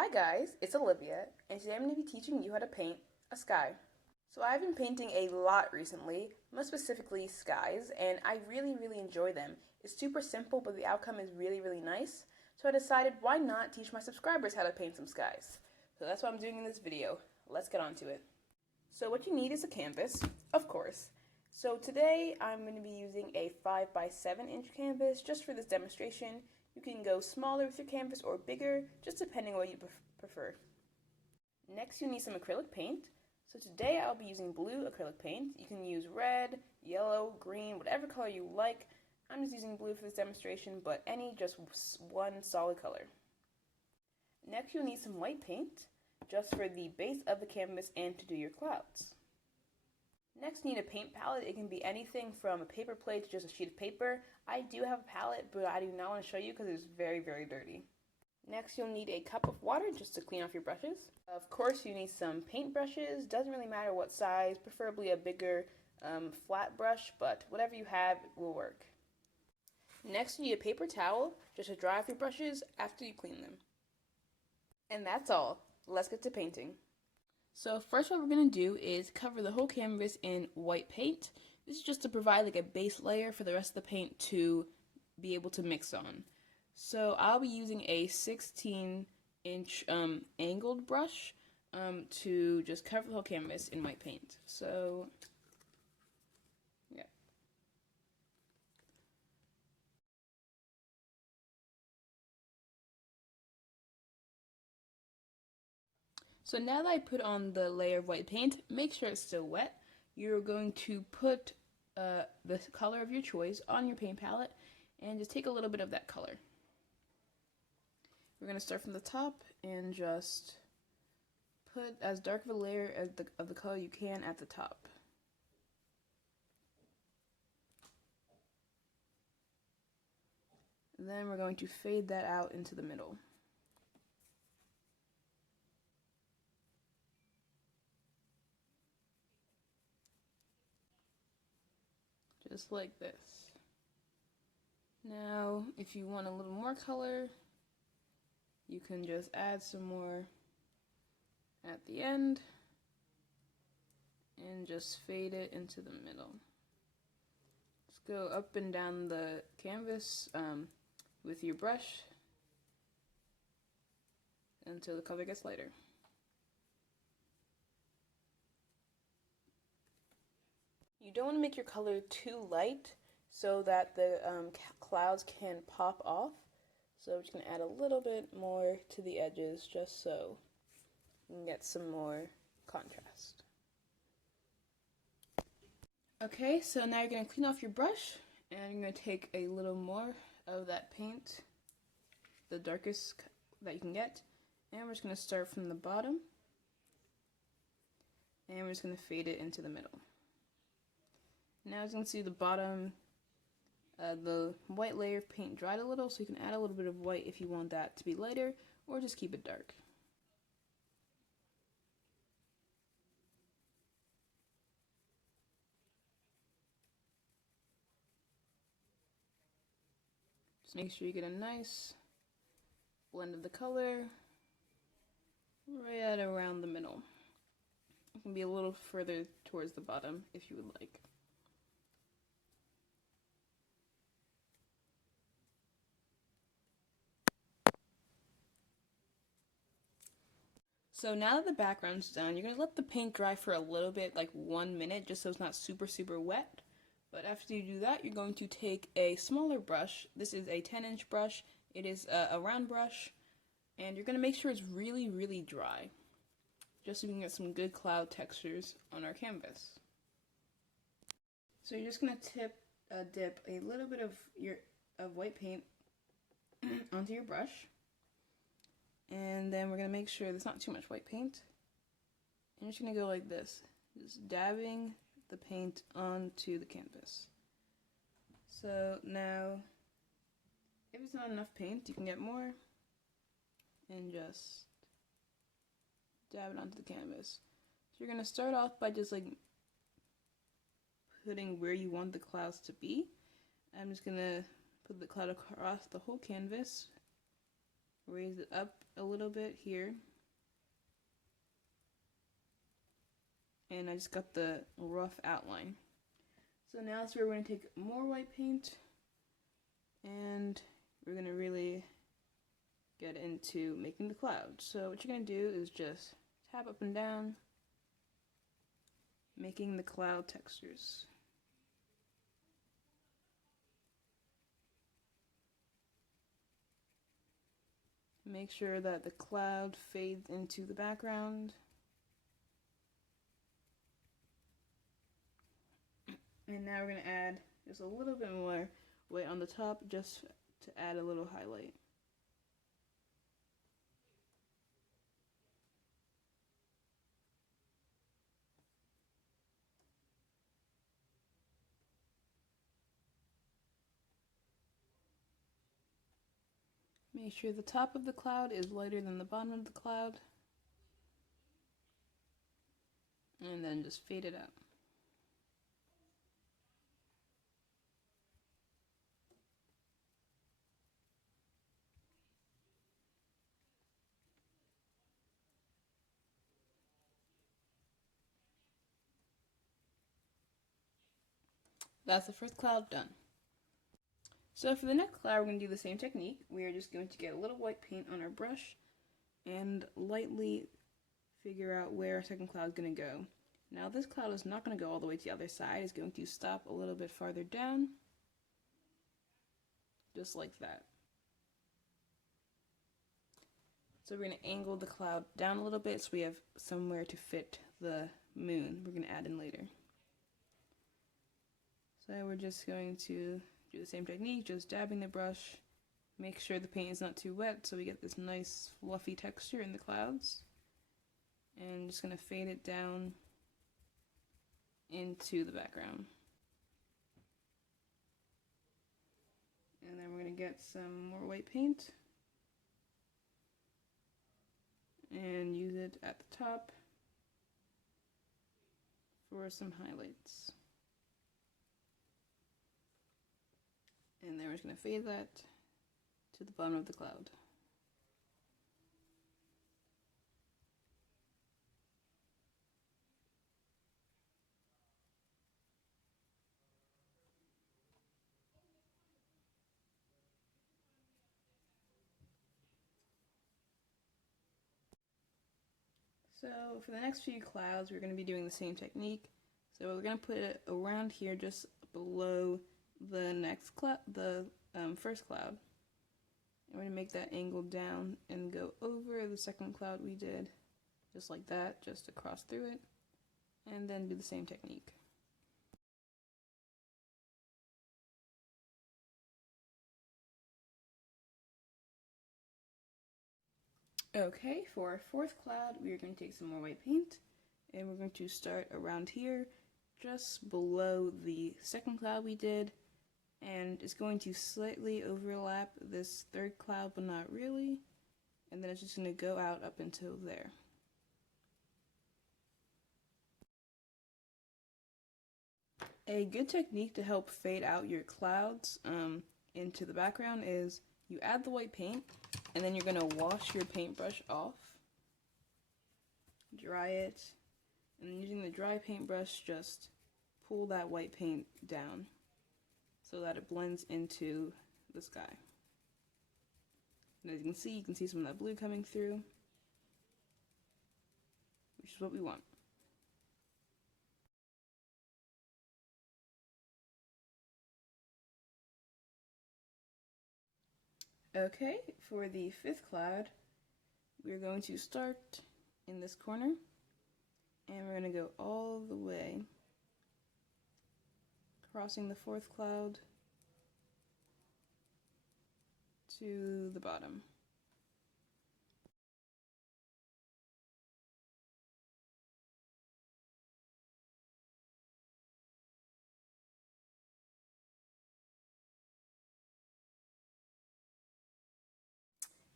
Hi guys, it's Olivia, and today I'm going to be teaching you how to paint a sky. So I've been painting a lot recently, most specifically skies, and I really enjoy them. It's super simple, but the outcome is really nice. So I decided why not teach my subscribers how to paint some skies. So that's what I'm doing in this video. Let's get on to it. So what you need is a canvas, of course. So today I'm going to be using a 5 by 7 inch canvas just for this demonstration. You can go smaller with your canvas or bigger, just depending on what you prefer. Next, you need some acrylic paint. So today I'll be using blue acrylic paint. You can use red, yellow, green, whatever color you like. I'm just using blue for this demonstration, but any just one solid color. Next, you'll need some white paint, just for the base of the canvas and to do your clouds. Next, you need a paint palette. It can be anything from a paper plate to just a sheet of paper. I do have a palette, but I do not want to show you because it's very dirty. Next, you'll need a cup of water just to clean off your brushes. Of course, you need some paint brushes. Doesn't really matter what size, preferably a bigger flat brush, but whatever you have will work. Next, you need a paper towel just to dry off your brushes after you clean them. And that's all. Let's get to painting. So first what we're going to do is cover the whole canvas in white paint. This is just to provide like a base layer for the rest of the paint to be able to mix on. So I'll be using a 16-inch angled brush to just cover the whole canvas in white paint. So yeah. So now that I put on the layer of white paint, make sure it's still wet. You're going to put the color of your choice on your paint palette and just take a little bit of that color. We're going to start from the top and just put as dark of a layer as of the color you can at the top. Then we're going to fade that out into the middle. Just like this. Now, if you want a little more color, you can just add some more at the end and just fade it into the middle. Just go up and down the canvas with your brush until the color gets lighter. You don't want to make your color too light so that the clouds can pop off. So I'm just going to add a little bit more to the edges just so you can get some more contrast. Okay, so now you're going to clean off your brush and you're going to take a little more of that paint, the darkest that you can get, and we're just going to start from the bottom and we're just going to fade it into the middle. Now as you can see, the bottom, the white layer of paint dried a little, so you can add a little bit of white if you want that to be lighter, or just keep it dark. Just make sure you get a nice blend of the color right at around the middle. It can be a little further towards the bottom if you would like. So now that the background's done, you're going to let the paint dry for a little bit, like 1 minute, just so it's not super wet. But after you do that, you're going to take a smaller brush. This is a 10-inch brush. It is a round brush. And you're going to make sure it's really dry, just so we can get some good cloud textures on our canvas. So you're just going to dip a little bit of white paint onto your brush. And then we're going to make sure there's not too much white paint. And you're just going to go like this, just dabbing the paint onto the canvas. So now, if it's not enough paint, you can get more and just dab it onto the canvas. So you're going to start off by just like putting where you want the clouds to be. I'm just going to put the cloud across the whole canvas raise it up a little bit here. And I just got the rough outline. So now that's where we're going to take more white paint and we're going to really get into making the clouds. So what you're going to do is just tap up and down, making the cloud textures. Make sure that the cloud fades into the background. And now we're going to add just a little bit more white on the top just to add a little highlight. Make sure the top of the cloud is lighter than the bottom of the cloud. And then just fade it out. That's the first cloud done. So for the next cloud, we're going to do the same technique. We are just going to get a little white paint on our brush and lightly figure out where our second cloud is going to go. Now this cloud is not going to go all the way to the other side. It's going to stop a little bit farther down, just like that. So we're going to angle the cloud down a little bit so we have somewhere to fit the moon we're going to add in later. So we're just going to do the same technique, just dabbing the brush, make sure the paint is not too wet so we get this nice fluffy texture in the clouds. And just going to fade it down into the background. And then we're going to get some more white paint and use it at the top for some highlights. And then we're just going to fade that to the bottom of the cloud. So for the next few clouds, we're going to be doing the same technique. So we're going to put it around here, just below the next cloud, the first cloud. And we're going to make that angle down and go over the second cloud we did, just like that, just to cross through it, and then do the same technique. Okay, for our fourth cloud, we are going to take some more white paint, and we're going to start around here, just below the second cloud we did, and it's going to slightly overlap this third cloud, but not really, and then it's just going to go out up until there. A good technique to help fade out your clouds into the background is you add the white paint, and then you're going to wash your paintbrush off, dry it, and using the dry paintbrush, just pull that white paint down so that it blends into the sky. And as you can see some of that blue coming through, which is what we want. Okay, for the fifth cloud, we're going to start in this corner, and we're going to go all the way, crossing the fourth cloud to the bottom.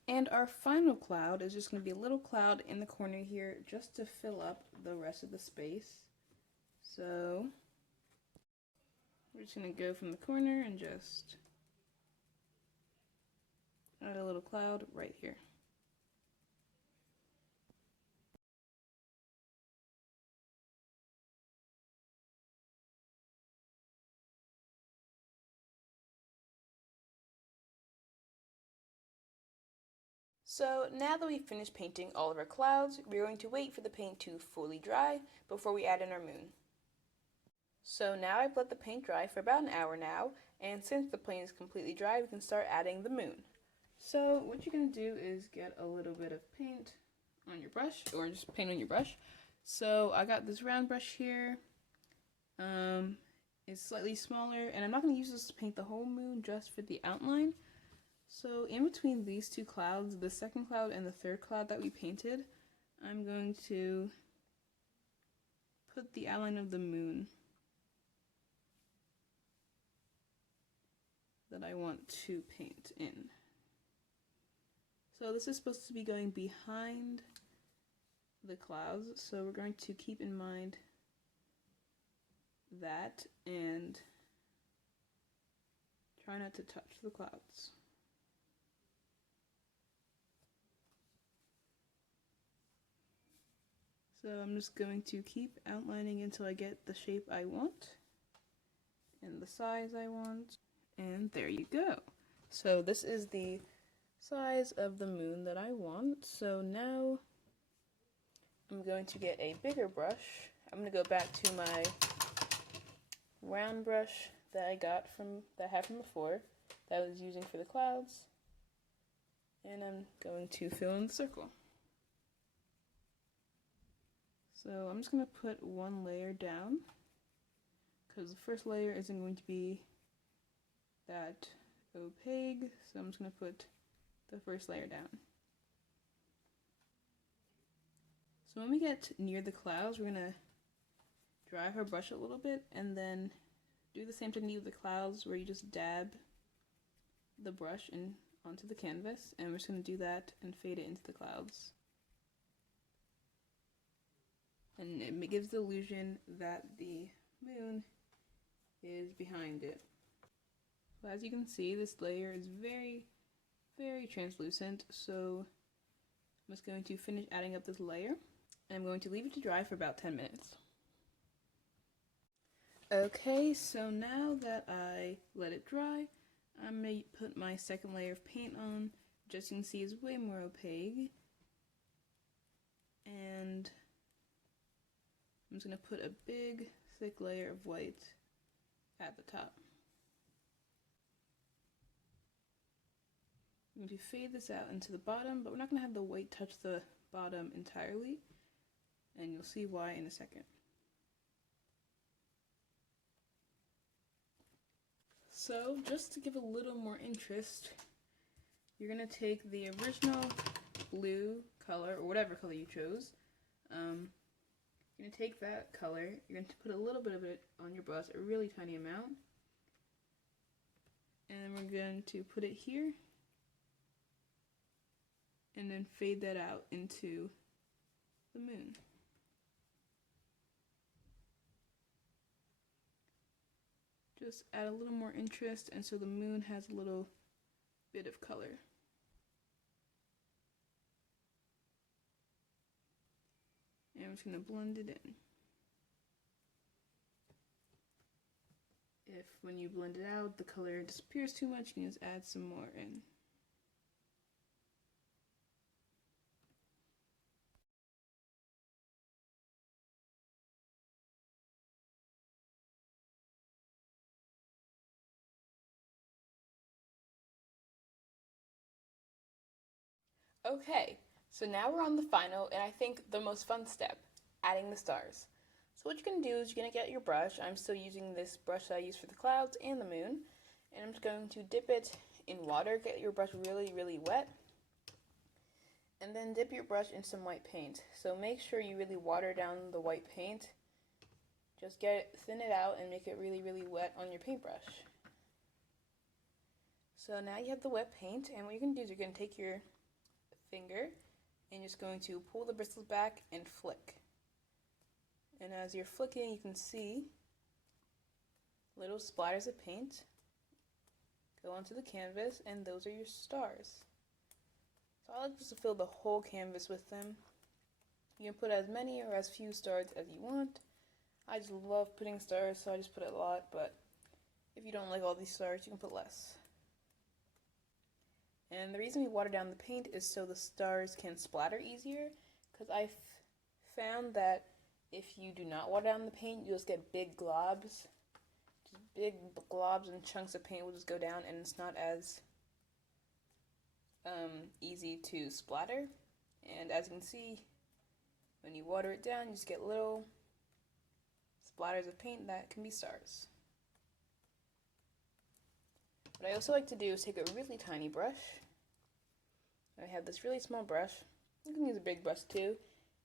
And our final cloud is just going to be a little cloud in the corner here just to fill up the rest of the space. So we're just going to go from the corner and just add a little cloud right here. So now that we've finished painting all of our clouds, we're going to wait for the paint to fully dry before we add in our moon. So now I've let the paint dry for about an hour now, and since the paint is completely dry, we can start adding the moon. So what you're going to do is get a little bit of paint on your brush, or just paint on your brush. So I got this round brush here. It's slightly smaller, and I'm not going to use this to paint the whole moon, just for the outline. So in between these two clouds, the second cloud and the third cloud that we painted, I'm going to put the outline of the moon that I want to paint in. So this is supposed to be going behind the clouds, so we're going to keep in mind that and try not to touch the clouds. So I'm just going to keep outlining until I get the shape I want and the size I want. And there you go. So this is the size of the moon that I want. So now I'm going to get a bigger brush. I'm going to go back to my round brush that I had from before, that I was using for the clouds. And I'm going to fill in the circle. So I'm just going to put one layer down, because the first layer isn't going to be that opaque, so I'm just going to put the first layer down. So when we get near the clouds, we're going to dry our brush a little bit, and then do the same technique with the clouds, where you just dab the brush onto the canvas, and we're just going to do that and fade it into the clouds. And it gives the illusion that the moon is behind it. So as you can see, this layer is very, very translucent, so I'm just going to finish adding up this layer, and I'm going to leave it to dry for about 10 minutes. Okay, so now that I let it dry, I'm going to put my second layer of paint on, which as you can see is way more opaque, and I'm just going to put a big, thick layer of white at the top. I'm going to fade this out into the bottom, but we're not going to have the white touch the bottom entirely, and you'll see why in a second. So, just to give a little more interest, you're going to take the original blue color, or whatever color you chose. You're going to take that color, you're going to put a little bit of it on your brush, a really tiny amount, and then we're going to put it here, and then fade that out into the moon. Just add a little more interest, and so the moon has a little bit of color. And I'm just going to blend it in. If when you blend it out, the color disappears too much, you can just add some more in. Okay, so now we're on the final, and I think the most fun step, adding the stars. So what you're going to do is you're going to get your brush. I'm still using this brush that I used for the clouds and the moon, and I'm just going to dip it in water. Get your brush really, really wet, and then dip your brush in some white paint. So make sure you really water down the white paint. Just thin it out and make it really, really wet on your paintbrush. So now you have the wet paint, and what you're going to do is you're going to take your finger and just going to pull the bristles back and flick. And as you're flicking, you can see little splatters of paint go onto the canvas, and those are your stars. I like just to fill the whole canvas with them. You can put as many or as few stars as you want. I just love putting stars, so I just put a lot, but if you don't like all these stars, you can put less. And the reason we water down the paint is so the stars can splatter easier, because I found that if you do not water down the paint, you'll just get big globs. Just big globs and chunks of paint will just go down, and it's not as easy to splatter. And as you can see, when you water it down, you just get little splatters of paint that can be stars. What I also like to do is take a really tiny brush. I have this really small brush. You can use a big brush too,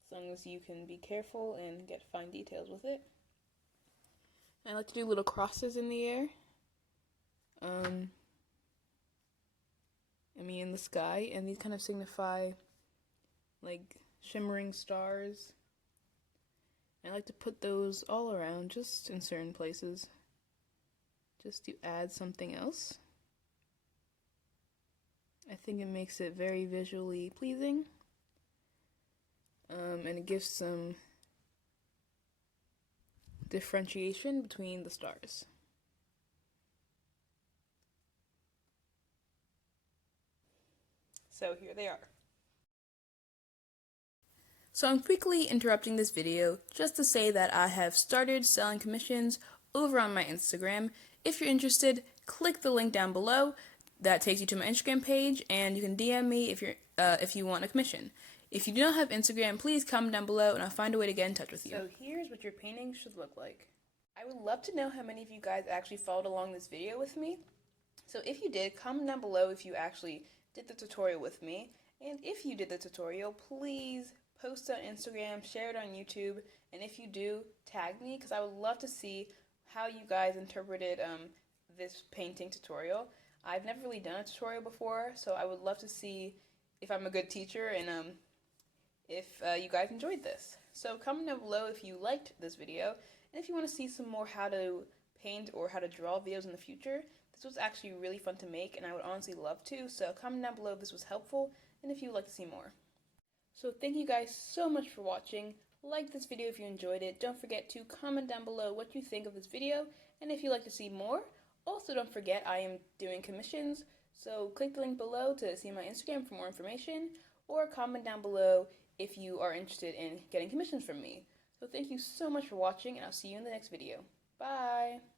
as long as you can be careful and get fine details with it. I like to do little crosses in the air. In the sky, and these kind of signify like shimmering stars. I like to put those all around, just in certain places, just to add something else. I think it makes it very visually pleasing, and it gives some differentiation between the stars. So here they are. So I'm quickly interrupting this video just to say that I have started selling commissions over on my Instagram. If you're interested, click the link down below. That takes you to my Instagram page, and you can DM me if you want a commission. If you do not have Instagram, please comment down below, and I'll find a way to get in touch with you. So here's what your painting should look like. I would love to know how many of you guys actually followed along this video with me. So if you did, comment down below if you actually did the tutorial with me. And if you did the tutorial, please post it on Instagram, share it on YouTube, and if you do, tag me, because I would love to see how you guys interpreted this painting tutorial. I've never really done a tutorial before, so I would love to see if I'm a good teacher and if you guys enjoyed this. So comment down below if you liked this video, and if you want to see some more how to paint or how to draw videos in the future. This was actually really fun to make, and I would honestly love to, so comment down below if this was helpful, and if you would like to see more. So thank you guys so much for watching. Like this video if you enjoyed it. Don't forget to comment down below what you think of this video, and if you'd like to see more. Also, don't forget I am doing commissions, so click the link below to see my Instagram for more information, or comment down below if you are interested in getting commissions from me. So thank you so much for watching, and I'll see you in the next video. Bye!